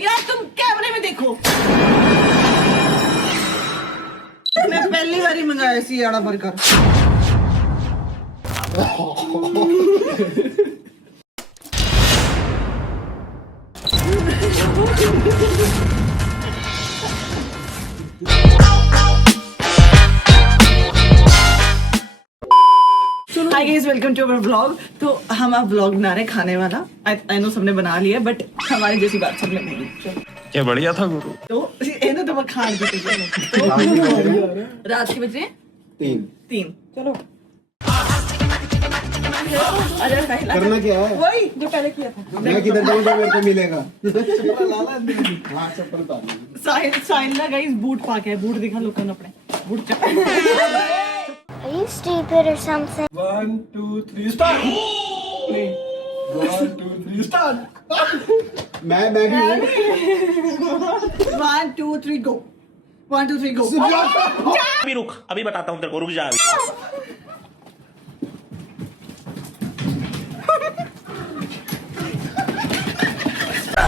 यार तुम कैमरे में देखो। मैं पहली बार ही मंगाया सी आड़ा burger. Hi guys, welcome to our vlog. तो हम अब व्लॉग बना रहे हैं खाने वाला। आई नो सबने बना लिया बट हमारी जैसी बात सबने नहीं की। क्या बढ़िया था गुरु। तो इन्हें तो खान दी रात के बजे 3। चलो करना क्या है? वही जो पहले किया था। मैं किधर जाऊँ जो मेरे को मिलेगा? हाँ, चप्पल उतार ली। साहिल ना गाइस बूट पा के बूट दिखा लोगों ने अपने बूट चा। Are you stupid or something? 1 2 3 start. 1 2 3 start. मैं भी हूँ। 1 2 3 गो। 1 2 3 गो। अभी रुक, अभी बताता हूँ तेरे को, रुक जा अभी।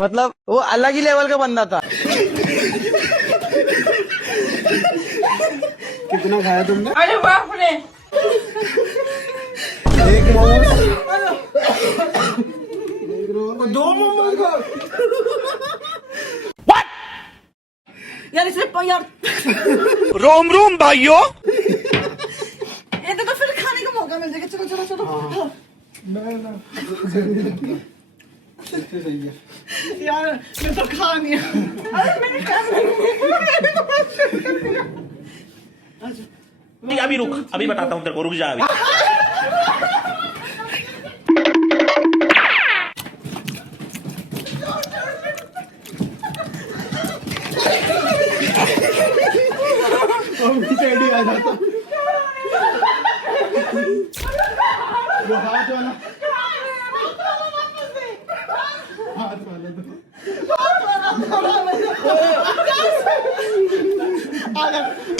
मतलब वो अलग ही लेवल का बंदा था। कितना खाया तुमने? अरे बाप रे। एक मोमोज, दो मोमोज खा। यार इसने यार रोम रोम भाइयों। ये तो फिर खाने का मौका मिल जाएगा। चलो चलो चलो। ना सही है यार मैं तो खा नहीं। अरे मैंने क्या अभी रुक, अभी बताता हूँ तेरे को, रुक जा अभी। टेडी आ जाता। वो हाथ वाला दो।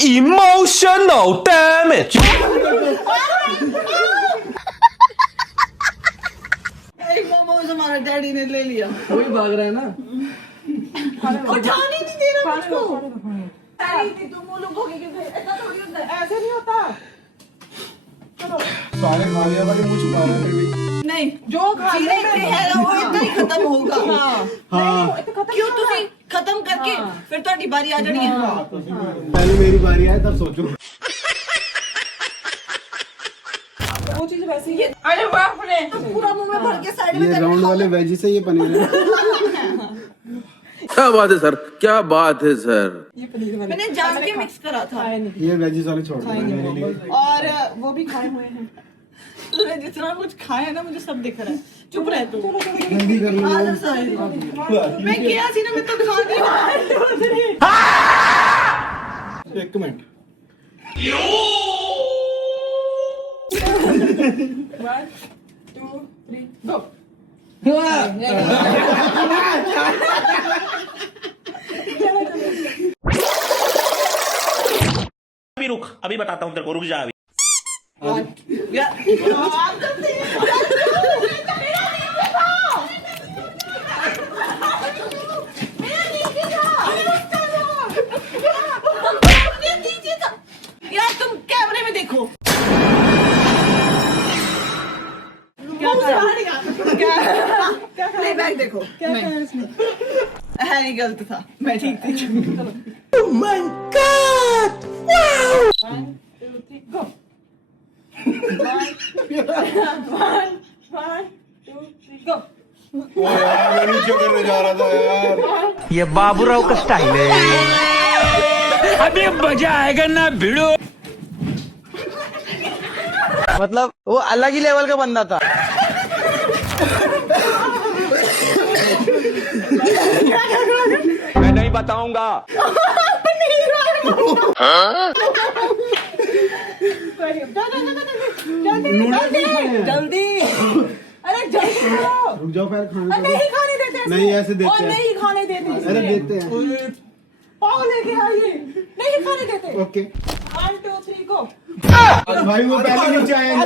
Emotional damage。 एक मोमोज हमारा डैडी ने ले लिया। वही भाग रहा है ना। उठाने नहीं दे रहा मुझको। तुम वो लोग होगे क्योंकि ऐसा थोड़ी होता है। ऐसे नहीं होता। चलो सारे खा लिया वाले मुंह छुपा रहे थे भी। नहीं जो खाने में है वो इतना ही खत्म होगा। हाँ क्यों तुसी खत्म करके फिर तो बारी आ जानी है। पहले मेरी बारी आए तब सोचो। वो चीज वैसे ही। अरे बाप रे। पूरा मुंह में भर के साइड में। ये राउंड वाले वेजी से ये पनीर है। क्या बात है सर, क्या बात है सर। मैंने जान के मिक्स करा था। ये वेजीज वाले छोड़ दो मेरे लिए। और वो भी खाए हुए हैं। तूने जितना कुछ खाया ना मुझे सब दिख रहा है। चुप रह तू। जल्दी कर लो। मैं क्या सी ना मैं तो खा दी। एक मिनट। 1 2 3 गो। अभी रुक, अभी बताता हूँ तेरे को, रुक जा अभी। यार तुम कैमरे में देखो। प्लेबैक देखो। क्या है इसमें? है नहीं, गलत था। मैं ठीक थी। Oh my God! Wow! 1 2 3 go. 1 2 3 go. यार मैं नीचे करने जा रहा था यार। ये बाबूराव का स्टाइल है। अभी मजा आएगा ना भिड़ो। मतलब वो अलग ही लेवल का बंदा था। मैं नहीं बताऊंगा। जल्दी। अरे जल्दी रुक जाओ पहले खाने दो। नहीं खाने देते। नहीं ऐसे देते और हैं। नहीं खाने देते। अरे देते हैं। पाव लेके आइए। नहीं खाने देते। ओके 1 2 3 गो। भाई वो पहले नीचे आएंगे।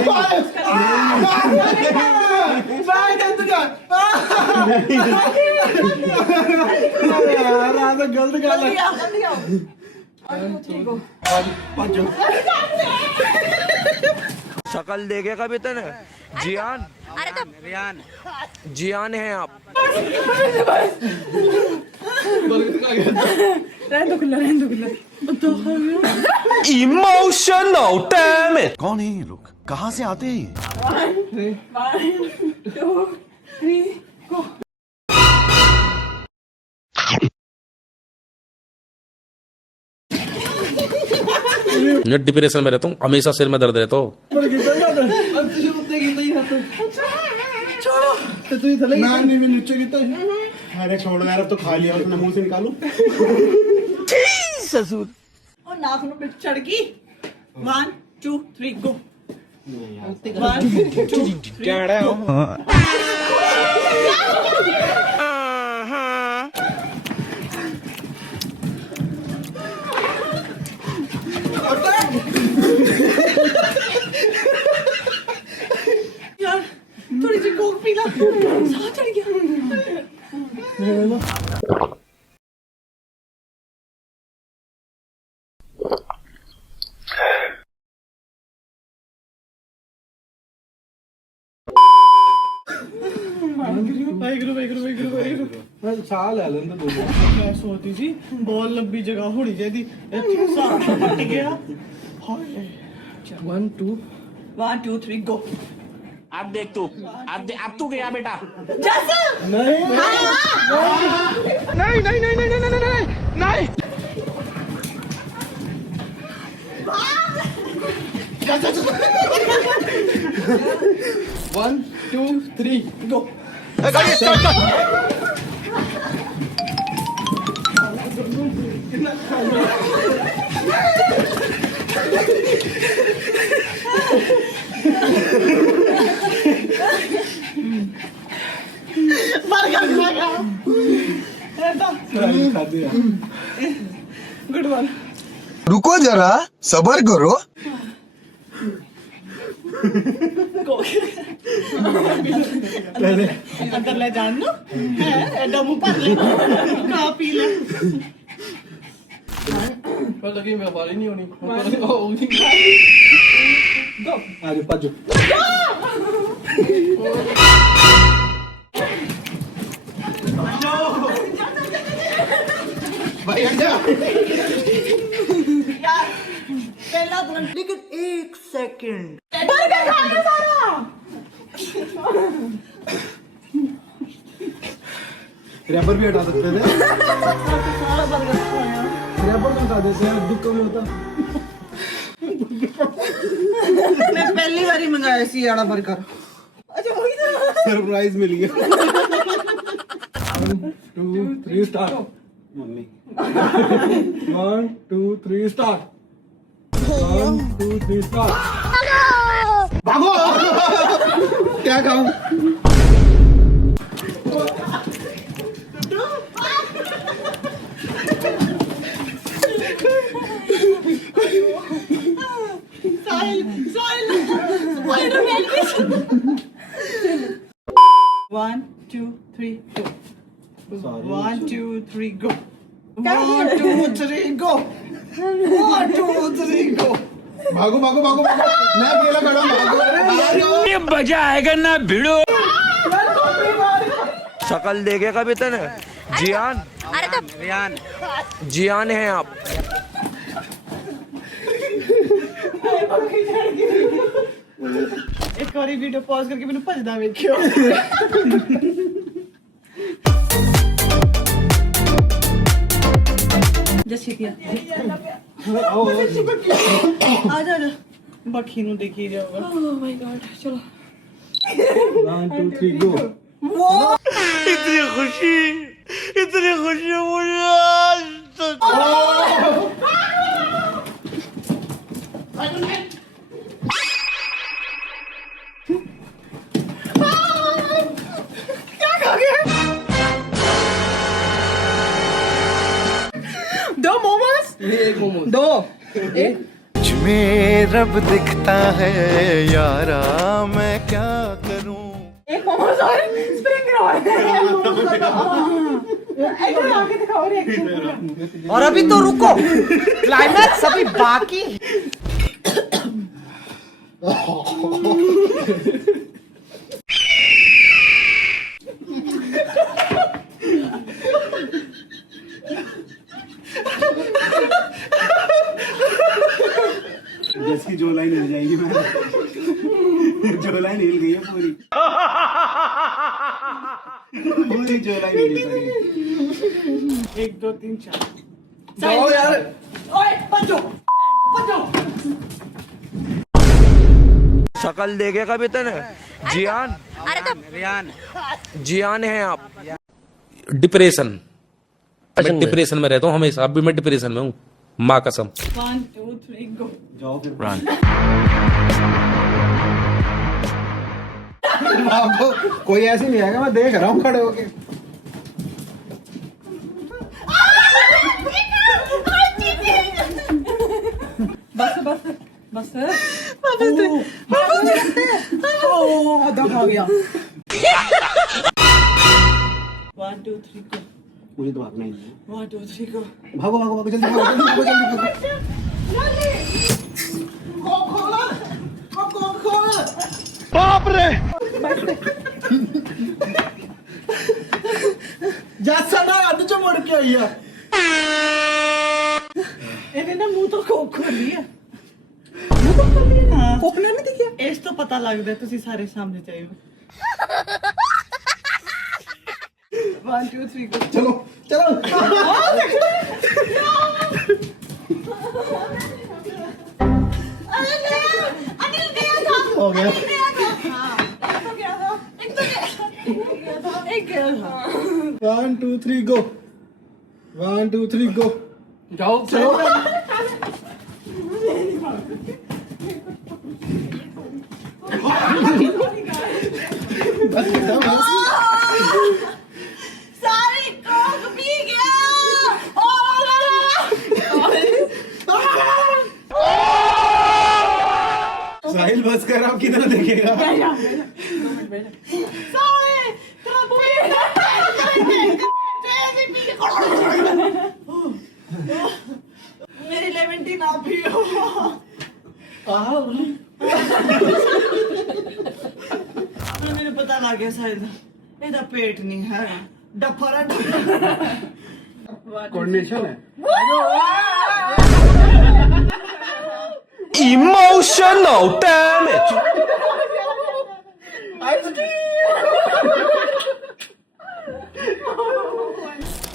ਤਾਂ ਗਲਤ ਗੱਲ जल्दी ਹੈ आओ जल्दी आओ ठीक हो ਭੱਜੋ शकल देखे कभी तने जियान अरे तो रियान जियान है आप रहने दो खुला इमोशनल डैमेज। कौन है ये लोग कहाँ से आते हैं ये? 1 2 3 go मैं डिप्रेशन में रहता हूँ, हमेशा सिर में दर्द रहता हो। ਪਰ ਕਿੱਦਾਂ ਜਾਂਦਾ ਅੱਛੇ ਉੱਤੇ ਕੀਤਾ ਹੀ ਹੱਥ छोड़ो ਤੇ ਤੁਸੀਂ ਥੱਲੇ ਮੈਂ ਨਹੀਂ ਮੈਂ ਨੀਚੇ ਕੀਤਾ अरे छोड़ यार अब तो खा लिया उसने मुंह से निकालो ससुर और नाक में चढ़ गई 1 2 3 go 1 2 3 यार थोड़ी सी कोक पी ला साह चढ़ गया ਮੈਂ ਸਾਹ ਲੈ ਲੈਂਦਾ ਦੋ ਮੈਂ ਸੋਚਦੀ ਸੀ ਬਹੁਤ ਲੰਬੀ ਜਗ੍ਹਾ ਹੋਣੀ ਚਾਹੀਦੀ ਇੱਥੇ ਸਾਹ ਫਟ ਗਿਆ ਹਾਏ 1 2 1 2 3 go अब देख तू अब तू गया बेटा जैसा ਨਹੀਂ नहीं नहीं नहीं नहीं नहीं नहीं नहीं one two three go burger खा गया गुड वन रुको जरा सबर करो अंदर ले जान ना है एडा मुंह भर ले खा पी ले पर लगी मैं बारी नहीं होनी गो आज पाजो भाई हट जा यार पहला तो लेकिन 1 सेकंड बर्गर खा गया सारा रैपर भी हटा सकते थे सारा बर्गर खाया रैपर तो हटा देते हैं दुख कम होता मैं पहली बार ही मंगाया सी वाला बर्गर अच्छा वही था सरप्राइज मिल गया 1 2 3 स्टार्ट मम्मी 1 2 3 स्टार्ट 1 2 3 स्टार्ट भागो क्या खाऊं One, 2, 3, go. 1 2 3 go 1 2 3 go 1 2 3 go भागो भागो भागो भागो मैं अकेला खड़ा भागो ये मजा आएगा ना भिड़ो। शकल देखे कभी तने जियान अरे तो रियान जियान है आप एक और वीडियो पॉज करके मैंने भजदा वेखियो जैसे किया आ जा बखी नु देखी जाओगा ओह माय गॉड चलो 1 2 3 गो इतनी खुशी मुझे आज तक दो मोमोज एक मोमोज दो में रब दिखता है यारा मैं क्या करूं एक मोमोज और स्प्रिंग रोल इधर आके दिखाओ रिएक्शन। और अभी तो रुको, क्लाइमैक्स अभी बाकी। जैसी जो लाइन हिल जाएगी मैं जो लाइन हिल गई है पूरी पूरी जो लाइन हिल गई। 1 2 3 4 जाओ यार। ओए पंजो पंजो शकल देखे कभी तने जियान जियान है आप। डिप्रेशन, मैं डिप्रेशन में रहता हूँ हमेशा, अभी मैं डिप्रेशन में हूँ, माँ कसम। 1 2 3 गो। जाओ फिर आपको कोई ऐसे नहीं आएगा, मैं देख रहा हूँ खड़े होके। बस बस बस आधा खा गया। 1 2 3 गो। मुझे तो भागना ही है। 1 2 3 गो। भागो भागो भागो जल्दी भागो जल्दी भागो जल्दी भागो। बाप रे, जैसा ना आधे जो मुड़ के आई है। ਇਹਨੇ ਨਾ ਮੂੰਹ ਤੋਂ ਕੋਕ ਖੋਲੀ ਹੈ। ਮੂੰਹ ਤੋਂ ਖੋਲੀ ਹੈ ਨਾ। ਕੋਕ ਨਾ ਨਹੀਂ ਦਿਖਿਆ। ਇਸ ਤੋਂ ਪਤਾ ਲੱਗਦਾ ਤੁਸੀਂ ਸਾਰੇ ਸਾਹਮਣੇ ਚਾਹੀਓ। 1 2 3 ਗੋ। चलो चलो हो गया। एक गया था। 1 2 3 गो। 1 2 3 गो। जाओ चलो। सारी कोक पी गया। साहिल बस कर, आप किधर देखेगा। मेरी लेमन टी ना पियो। ਮੈਨੂੰ ਪਤਾ ਲੱਗ ਗਿਆ शायद ਇਹਦਾ ਪੇਟ ਨਹੀਂ ਹੈਗਾ ਡਫਰਾ कोऑर्डिनेशन है। Emotional damage.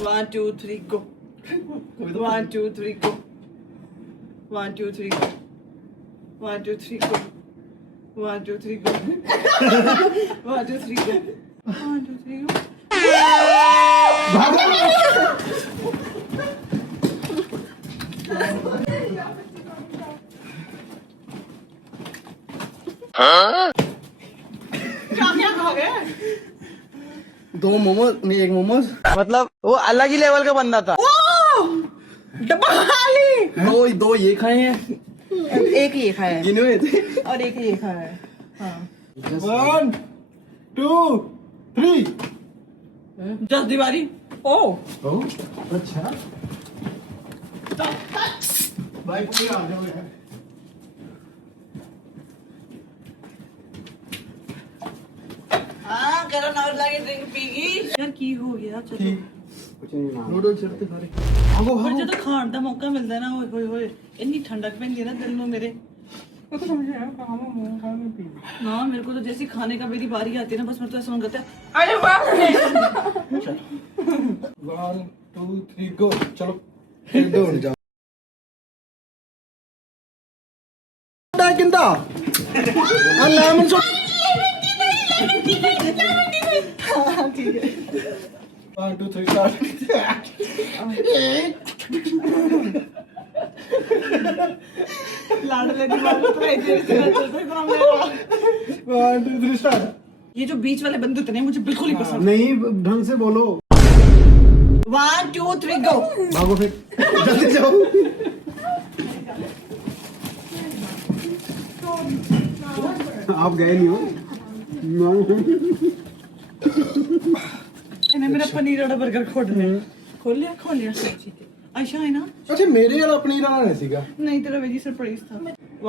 1 2 3 go 1 2 3 go 1 2 3 go 1 2 3 go 1 2 3 go 1 2 3 go 1 2 3 go। क्या खा गए? 2 मोमोज नहीं 1 मोमोज, मतलब वो अलग ही लेवल का बंदा था। डब्बा खाली। दो ये खाए हैं, एक ही ये खाया है गिने हुए थे। और एक ही ये खाया है। हाँ 1 2 3। जस दीवारी। ओ अच्छा भाई पूरे आ जाओ यार। हाँ करण और लागे ड्रिंक पीगी यार की हो गया चलो कुछ नहीं ना नूडल्स सिर्फ सारे। पर जब खाण ਦਾ ਮੌਕਾ ਮਿਲਦਾ ਨਾ ਓਏ ਹੋਏ ਹੋਏ ਇੰਨੀ ਠੰਡਕ ਪੈਂਦੀ ਹੈ ना दिल में मेरे। तो समझ आया कहाँ में मुंह खाने पी। ना मेरे को तो जैसे ही खाने का मेरी बारी आती है ना बस मैं तो ऐसा मन करता है अरे वाह 1 2 3 गो। चलो दो हो जाओ। किंदा लेमन सो। ठीक है 1 2 3 स्टार्ट। लाडले दिमाग में ट्राई से चलते इतना मेरा। 1 2 3 स्टार्ट। ये जो बीच वाले बंदे थे ना मुझे बिल्कुल नहीं पसंद। नहीं ढंग से बोलो। 1 2 3 गो। भागो फिर जल्दी जाओ। आप गए नहीं हो, ਇਹਨੇ ਮੇਰਾ ਪਨੀਰ ਵਾਲਾ 버ਗਰ ਖੋਲਿਆ ਸੱਚੀ ਅੱਛਾ ਹੈ ਨਾ अच्छा मेरे वाला पनीर वाला नहीं सीगा ਨਹੀਂ ਤੇਰਾ ਵੇਜੀ ਸਰਪ੍ਰਾਈਜ਼ था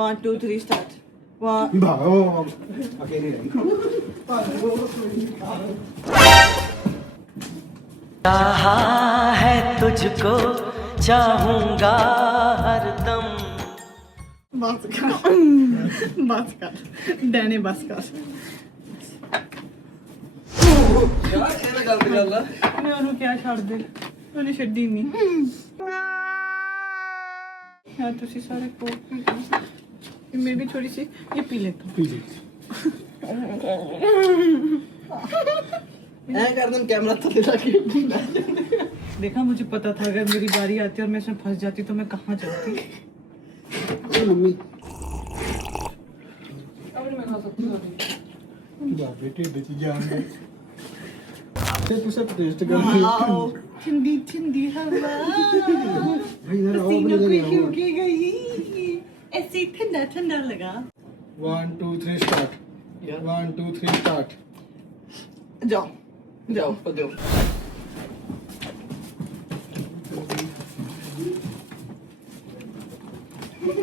1 2 3 स्टार्ट वाह भागो अकेले रही चाहा है तुझको चाहूंगा हरदम बस कर डैने बस कर यार ये ना गलत गल है मैं ਉਹਨੂੰ ਕਿਆ ਛੱਡ ਦੇ ਉਹਨੇ ਛੱਡੀ ਨਹੀਂ यार ਤੁਸੀਂ ਸਾਰੇ ਕੋਕ ਪੀ ਲਓ मैं भी थोड़ी सी ये पी लेता हूँ कर दम कैमरा थले लगे देखा मुझे पता था अगर मेरी बारी आती और मैं इसमें फंस जाती तो मैं कहाँ जाती मम्मी तू सब टेस्ट कर ठंडी ठंडी हवा पसीनों को क्यों की गई ऐसे ठंडा ठंडा लगा 1 2 3 स्टार्ट 1 2 3 स्टार्ट जाओ जाओ जाओ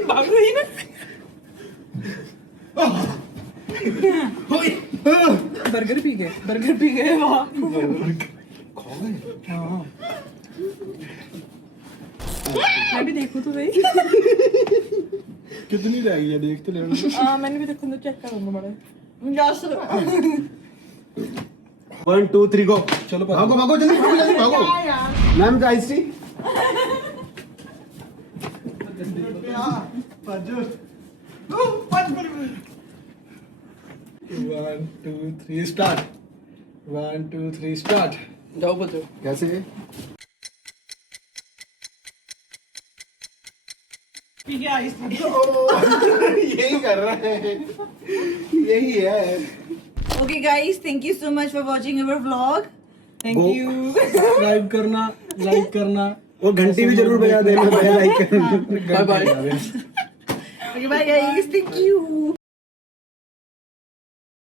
भाग रही ना बर्गर पी गए वाह मैं भी देखूं तो सही कितनी रह गई है देख तो ले मैंने भी देखूं तो चेक करूंगा बड़ा यस 1 2 3 गो चलो भागो भागो जल्दी भागो जल्दी भागो ma'am ice tea one two three start 1 2 3 start जाओ बच्चों कैसे पी गया आइस यही कर रहा है यही है Okay guys, thank you so much for watching our vlog. Thank you. Subscribe करना लाइक करना और घंटी भी जरूर बजा देना लाइक करना bye bye Okay bye guys, thank you.